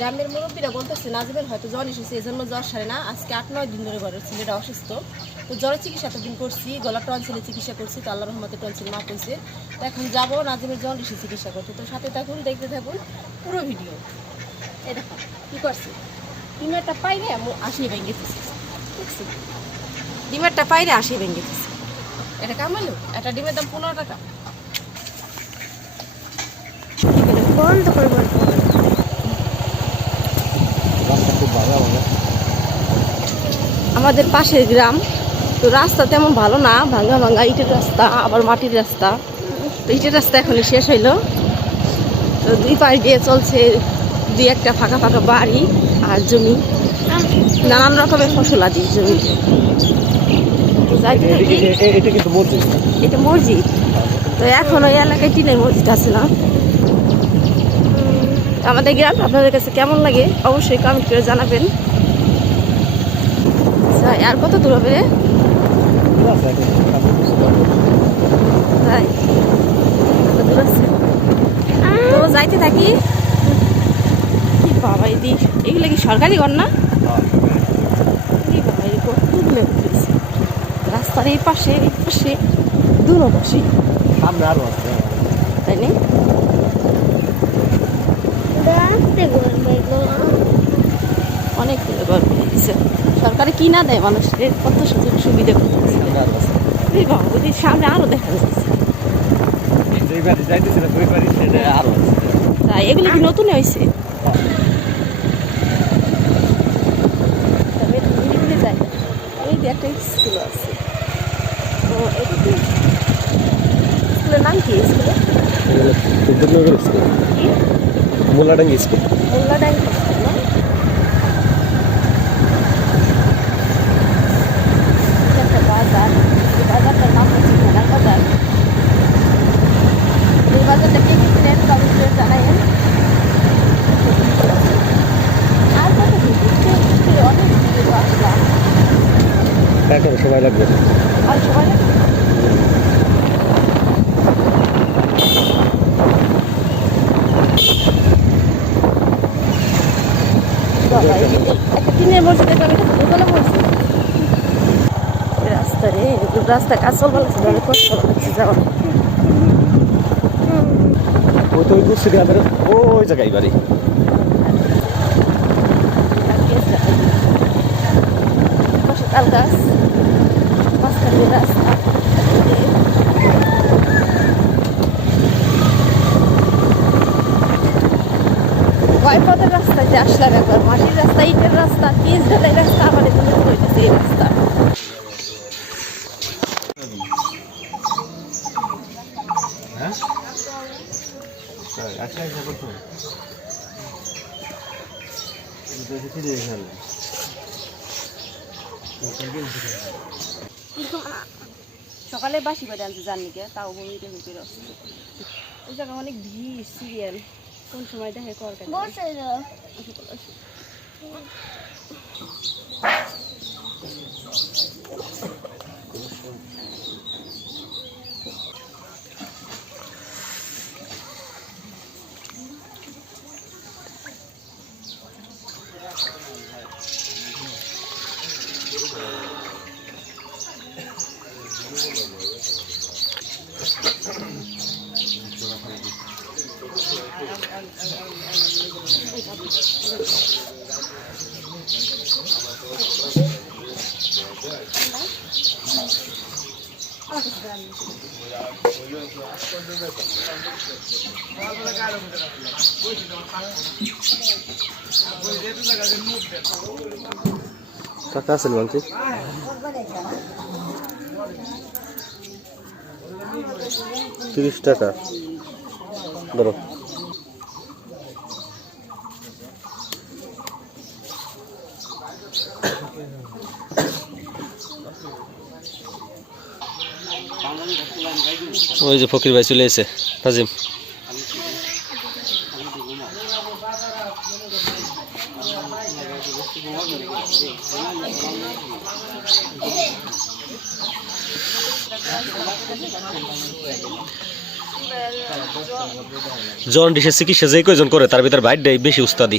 গ্রামের মুরব্বীরা বলতেছে নাজিমের হয়তো জ্বর এসেছে এই জন্য জ্বর সারে না। আজকে আট, নয় দিন ধরে ঘরের ছেলেটা অসুস্থ। তো জ্বরের চিকিৎসা এতদিন করছি, গলা টনসিলের চিকিৎসা করছি, তো আল্লাহ রহমতে টনসিল মাপ হয়েছে। তো এখন যাব, নাজিমের জ্বর এসে চিকিৎসা করতে। তো সাথে থাকুন, দেখতে থাকুন, পুরো ভিডিও। এই দেখো, কী করছে? ডিমেরটা পাইলে আসি ভেঙে দিচ্ছে দেখছি। ডিমেরটা পাইলে আসি ভেঙে দিচ্ছে এটা কামালো? একটা ডিমের দাম পনেরো টাকা। বন্ধ করে আমাদের পাশের গ্রাম তো রাস্তা তেমন ভালো না ভাঙা ভাঙা ইটের রাস্তা আবার মাটির রাস্তা। তো ইটের রাস্তা এখনই শেষ হইল। তো দুই পাশ দিয়ে চলছে দুই একটা ফাঁকা ফাঁকা বাড়ি আর জমি। নানান রকমের ফসল আছে জমিতে। এটা কিন্তু মসজিদ। তো এখন ওই এলাকায় টিনের মসজিদ আছে না? আমাদের গ্রাম আপনাদের কাছে কেমন লাগে অবশ্যই কমেন্ট করে জানাবেন। আর কত দূর হবে। তাই দূর আছে? তো যাইতে থাকি? বাবা এদি এগুলো কি সরকারি ঘর না? রাস্তার এই পাশে এই পাশে দূর পাশে। সামনে আরও তাই না? অনেকগুলো ঘর করে সরকারে কি না দেয় মানুষের কত সুযোগ সুবিধা করতেছে। বাবা সামনে আরও দেখা যাচ্ছে। তাই এগুলো কি নতুন হয়েছে একটা স্কুল আছে। তো এটা কি? স্কুলের নাম কি স্কুলের? স্কুল। কি? মোল্লাডাঙ্গি স্কুল মোল্লাডাঙ্গ বাজার এই বাজারটার নাম হচ্ছে ভেলার বাজার এই বাজারটা কে কে চিনেন কমেন্ট জানাইন আর কত অনেক সময় লাগবে আর সবাই বাবা, এই যে টিনের মসজিদ দেখলাম এটা দোতলা মসজিদ রাস্তা রে রাস্তা কাজ চলবা অনেক কষ্ট হচ্ছে যাওয়া ওই তো ওই কুর্সি ওই জায়গায় বাড়ি। তাল গাছ মাঝখান রাস্তা। কয় পথের রাস্তা যে আসলাম একবার মাটির রাস্তা ইটের রাস্তা পিস ঢালাই রাস্তা আবার এখানে হইতেছে এই রাস্তা। হ্যাঁ? করতো সকালে বাসি করে আনছে জার্নিকে তাও বমিতে আসছে। ওই জায়গায় অনেক ভিড় সিরিয়াল। কোন সময় দেখে কর টাকা আছে মানছি তিরিশ টাকা। ধরো। ওই যে ফকির ভাই চলে এসে নাজিম জন চিকিৎসা যে কয়জন করে, তার ভিতরে বাইর দেয় বেশি উস্তাদি।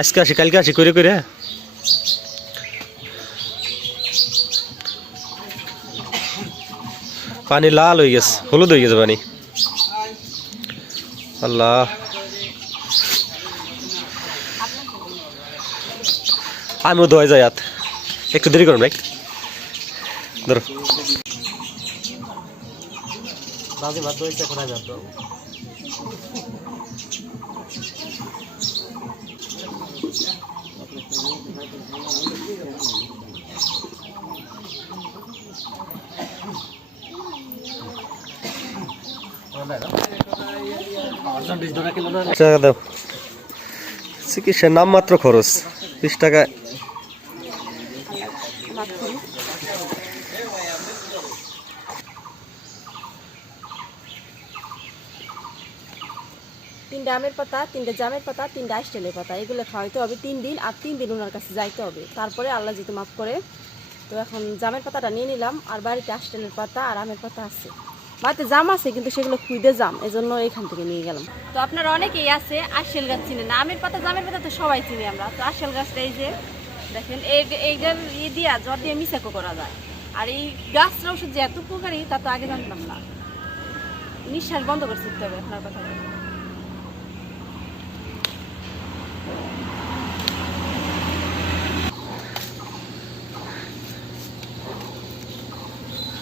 আজকে আসি, কালকে আসি করে করে পানি লাল হয়ে গেছে, হলুদ হয়ে গেছে পানি। আল্লাহ। আমিও দোয়া যাই হাত। একটু দেরি করুন, ভাই। ধরো। নাজি ভাত দইছে কোথায় যাত টাকা দাও। চিকিৎসার নামমাত্র খরচ বিশ টাকা তিনটা আমের পাতা, তিনটা জামের পাতা, তিনটা আইস্টেলের পাতা। এগুলো খাওয়াইতে হবে তিন দিন, আর তিন দিন ওনার কাছে যাইতে হবে। তারপরে আল্লাহ যেতে মাফ করে, তো এখন জামের পাতাটা নিয়ে নিলাম। আর বাড়িতে আইস্টেলের পাতা আর আমের পাতা আছে। বাড়িতে জাম আছে, কিন্তু সেগুলো খুঁজে জাম। এজন্য এখান থেকে নিয়ে গেলাম। তো আপনারা অনেকেই আছে আশেল গাছ চিনে না। আমের পাতা, জামের পাতা তো সবাই চিনি আমরা। তো আশেল গাছটা এই যে, দেখেন, এই এইটার ইয়ে দিয়া জ্বর দিয়ে মিশাকো করা যায়। আর এই গাছটা ওষুধ যে এত উপকারী, তা তো আগে জানতাম না। নিঃশ্বাস বন্ধ করে শিখতে হবে আপনার কথা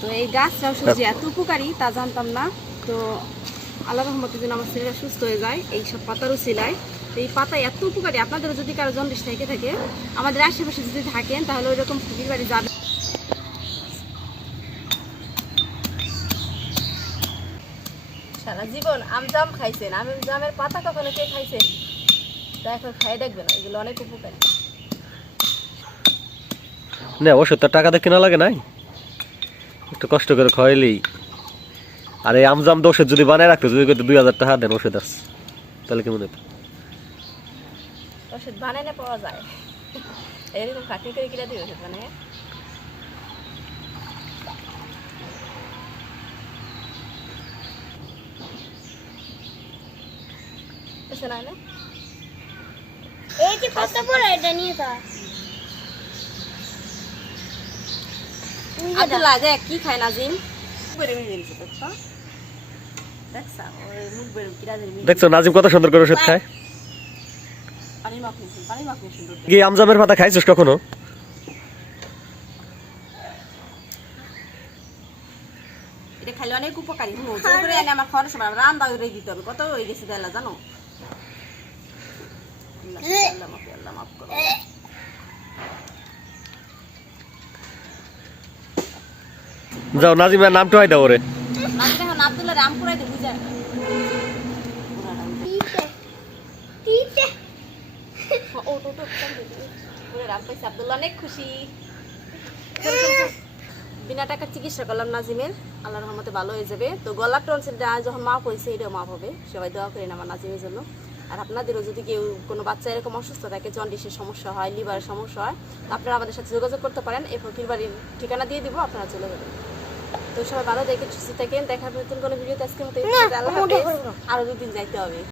তো এই গাছটা ওষুধ যে এত উপকারী তা জানতাম না। তো আল্লাহ রহমতে যেন আমার ছেলেরা সুস্থ হয়ে যায় এই সব পাতারও সিলাই। তো এই পাতা এত উপকারী আপনাদেরও যদি কারও জন্ডিস থেকে থাকে আমাদের আশেপাশে যদি থাকেন তাহলে ওই রকম ফুকির বাড়ি যাবে। সারা জীবন আম জাম খাইছেন আম জামের পাতা কখনো কে খাইছেন? তা এখন খাই দেখবেন না এগুলো অনেক উপকারী। না ওষুধ তো টাকা দিয়ে কেনা লাগে নাই? একটু কষ্ট করে খাওয়াইলেই আর এই আমজাম তো ওষুধ যদি বানায় রাখতো যদি দুই হাজার টাকা দেন ওষুধ আছে তাহলে কেমন হতো ওষুধ বানাইলে পাওয়া যায়। এরকম খাটনি করে কিনে দিই ওষুধ বানায়? না এই যে কত বড় এটা নিয়ে যা। আব্দুল্লাহ যে কি খায় নাজিম? দেখছ? নাজিম কত সুন্দর করে ওষুধ খায়? পানি মাখনি পানি মাখনি সুন্দর কি আমজামের পাতা খাইছিস কখনো? এটা খাইলে অনেক উপকারী। করে এনে আমার খাওয়ার সময় রান্না করে দিতে হবে। কত হয়ে গেছে দেলা জানো? আল্লাহ মাফ করো। যাও নাজিমের নামটা হয় দাও ওরে আব্দুল্লাহ অনেক খুশি বিনা টাকার চিকিৎসা করলাম নাজিমের আল্লাহর রহমতে ভালো হয়ে যাবে তো গলার টনসিলটা যখন মাপ হয়েছে এটাও মাপ হবে সবাই দোয়া করেন আমার নাজিমের জন্য আর আপনাদেরও যদি কেউ কোনো বাচ্চা এরকম অসুস্থ থাকে জন্ডিসের সমস্যা হয় লিভারের সমস্যা হয় তো আপনারা আমাদের সাথে যোগাযোগ করতে পারেন এই ফকির বাড়ির ঠিকানা দিয়ে দিব আপনারা চলে যাবেন তো সবাই ভালো দেখে সুস্থ থাকেন দেখার নতুন কোনো ভিডিওতে আজকে মতো। আল্লাহ হাফেজ। আরও দুদিন যাইতে হবে